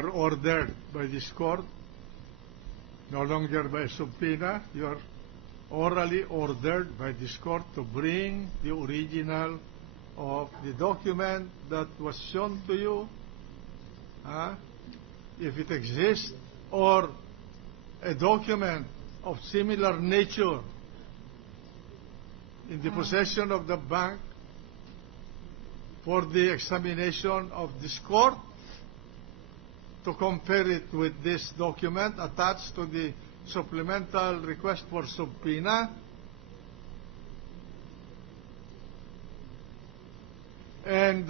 are ordered by this court, no longer by subpoena. You are orally ordered by this court to bring the original of the document that was shown to you, if it exists, or a document of similar nature in the possession of the bank for the examination of this court, to compare it with this document attached to the supplemental request for subpoena, and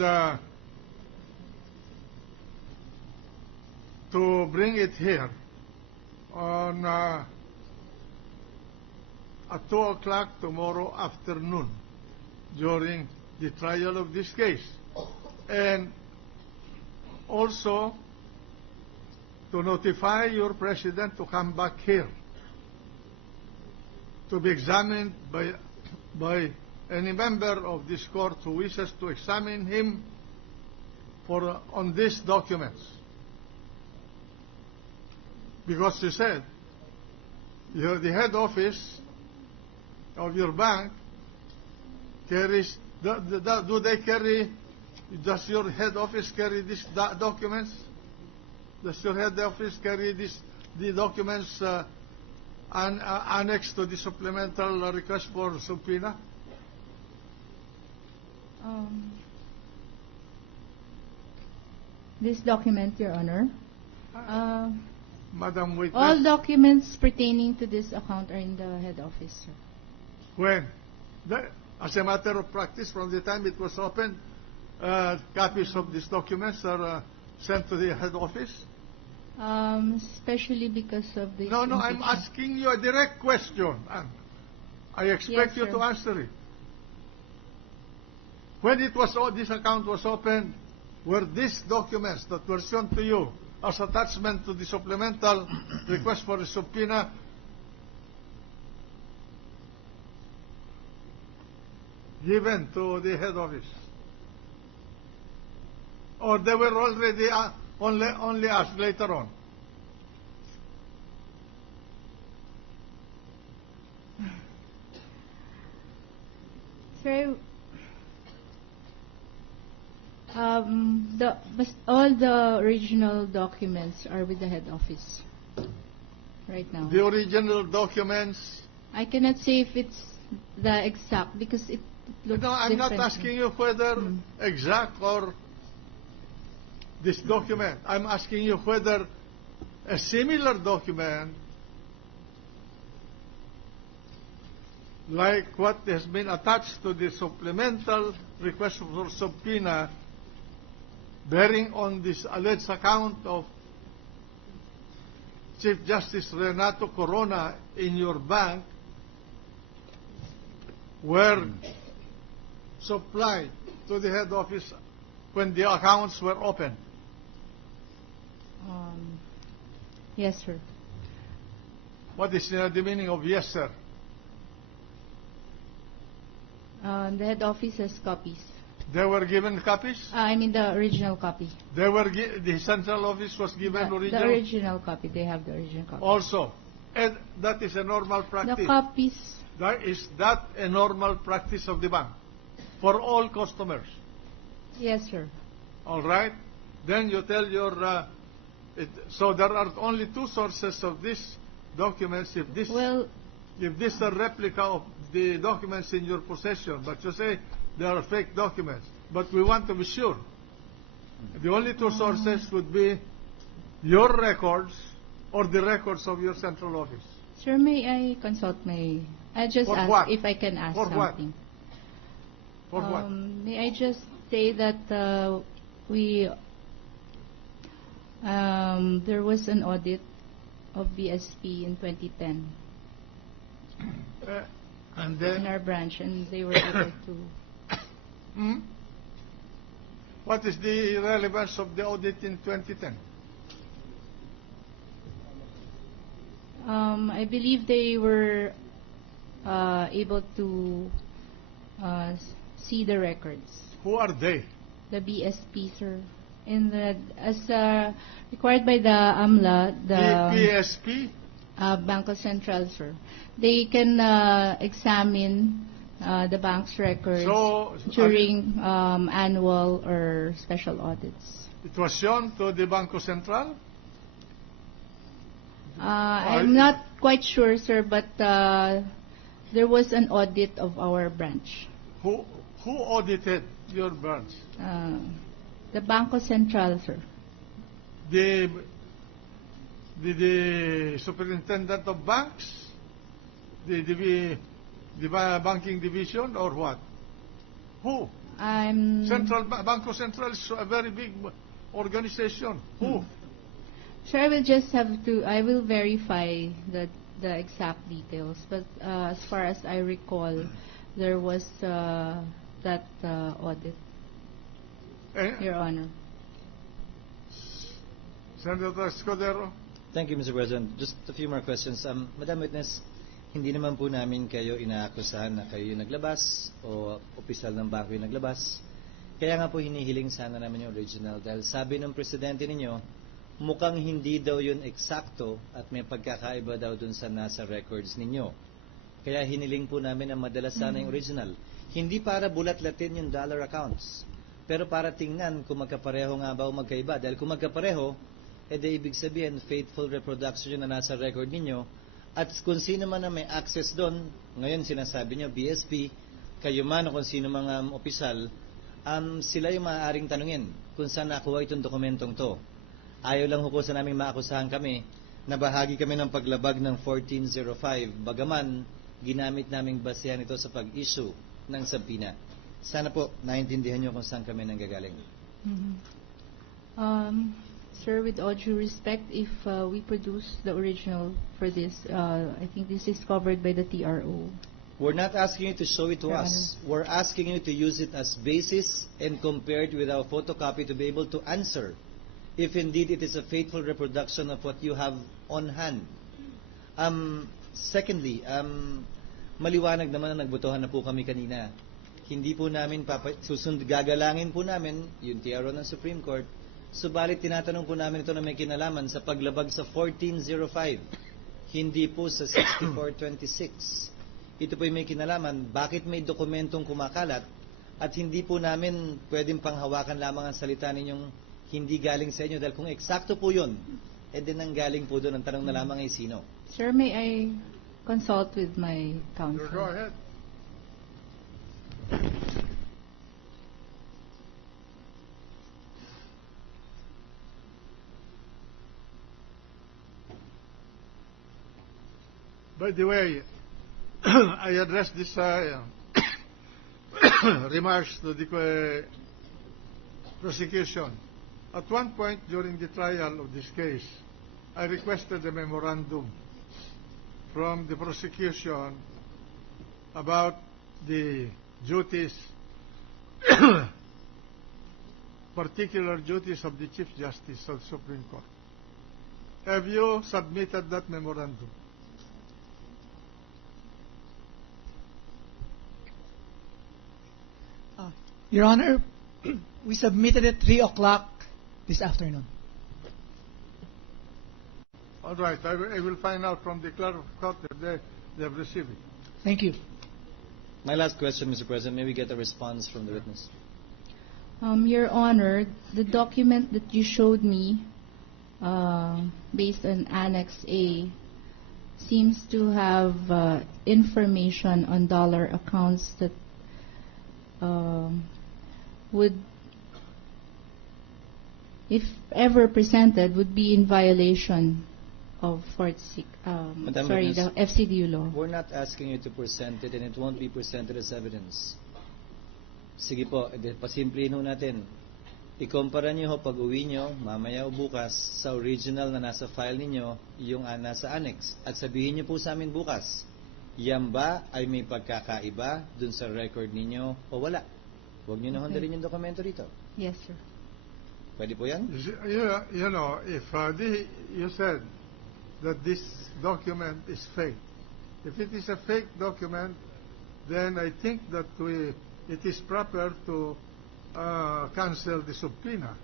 to bring it here on at 2 o'clock tomorrow afternoon during the trial of this case, and also to notify your president to come back here to be examined by any member of this court who wishes to examine him on these documents. Because you said the head office of your bank carries, do they carry, does your head office carry these documents? Does your head office carry the documents annexed to the supplemental request for subpoena? This document, Your Honor. Madam Witness. All documents pertaining to this account are in the head office, sir. When? As a matter of practice, from the time it was opened, copies of these documents are sent to the head office? Especially because of the... No, I'm asking you a direct question. I expect you to answer it. When this account was opened, were these documents that were shown to you as attachment to the supplemental request for a subpoena given to the head office? Or they were already only asked later on? Sir, all the original documents are with the head office right now. The original documents? I cannot say if it's the exact, because it looks No, I'm different. not asking you whether exact or this document. I'm asking you whether a similar document like what has been attached to the supplemental request for subpoena bearing on this alleged account of Chief Justice Renato Corona in your bank were supplied to the head office when the accounts were opened? Yes, sir. What is the meaning of yes, sir? The head office has copies. They were given copies? I mean the original copy. The central office was given original? The original copy. They have the original copy. Also, and that is a normal practice. The copies. Is that a normal practice of the bank for all customers? Yes, sir. All right. Then you tell your... so there are only two sources of these documents. If this is a replica of the documents in your possession, but you say they are fake documents, but we want to be sure. The only two sources would be your records or the records of your central office. Sir, may I consult my... I just For ask what? if I can ask For something. What? For what? May I just say that there was an audit of BSP in 2010 and then in our branch, and they were able to... What is the relevance of the audit in 2010? I believe they were able to see the records. Who are they? The BSP, sir. As required by the AMLA, the PSP? Bangko Central, sir. They can examine the bank's records during annual or special audits. It was shown to the Bangko Central? I'm not quite sure, sir, but there was an audit of our branch. Who audited your branch? The Bangko Central, sir. The superintendent of banks? The banking division or what? Who? Bangko Central is a very big organization. Who? Sir, I will verify the exact details. But as far as I recall, there was that audit, Your Honor. Senator Escudero? Thank you, Mr. President. Just a few more questions. Madam Witness, hindi naman po namin kayo inaakusahan na kayo yung naglabas o opisyal ng bangko yung naglabas. Kaya nga po hinihiling sana namin yung original dahil sabi ng presidente ninyo, mukhang hindi daw yun eksakto at may pagkakaiba daw dun sa nasa records ninyo. Kaya hiniling po namin na madala sana yung original. Hindi para bulat-latin yung dollar accounts, pero para tingnan kung magkapareho nga ba o magkaiba. Dahil kung magkapareho, ibig sabihin, faithful reproduction yun na nasa record ninyo. At kung sino man na may access doon, ngayon sinasabi nyo, BSP, kayo man o kung sino mga opisyal, sila yung maaaring tanungin kung saan nakuha itong dokumentong to. Ayaw lang po sa naming maakusahan kami na bahagi kami ng paglabag ng 1405, bagaman ginamit naming basehan ito sa pag-issue ng subpoena. Sana po naintindihan nyo kung saan kami nanggagaling. Sir, with all due respect, if we produce the original for this, I think this is covered by the TRO. We're not asking you to show it to us. We're asking you to use it as basis and compare it with our photocopy to be able to answer if indeed it is a faithful reproduction of what you have on hand. Secondly, maliwanag naman na nagbotohan na po kami kanina. Hindi po namin gagalangin po namin yung TRO ng Supreme Court. Subalit tinatanong po namin ito na may kinalaman sa paglabag sa 1405, hindi po sa 6426. Ito po may kinalaman, bakit may dokumentong kumakalat at hindi po namin pwedeng panghawakan lamang ang salita ninyong hindi galing sa inyo. Dahil kung eksakto po yun, din ang galing po doon, ang tanong na lamang ay sino. Sir, may I consult with my counsel? Go ahead. By the way, I addressed this remarks to the prosecution. At one point during the trial of this case, I requested a memorandum from the prosecution about the duties, particular duties of the Chief Justice of the Supreme Court. Have you submitted that memorandum? Your Honor, we submitted at 3 o'clock this afternoon. All right. I will find out from the clerk of court that they have received it. Thank you. My last question, Mr. President, may we get a response from the witness? Your Honor, the document that you showed me, based on Annex A, seems to have information on dollar accounts that would, if ever presented, would be in violation of the FCDU law. We're not asking you to present it and it won't be presented as evidence. Sige po, pasimplihin ho natin. Ikumpara niyo ho pag uwi niyo, mamaya o bukas, sa original na nasa file ninyo, yung nasa annex. At sabihin niyo po sa amin bukas, yan ba ay may pagkakaiba dun sa record ninyo o wala? Huwag niyo na hondarin yung dokumento dito. Yes, sir. Pwede po yan? You know, if you said that this document is fake, if it is a fake document, then I think that it is proper to cancel the subpoena.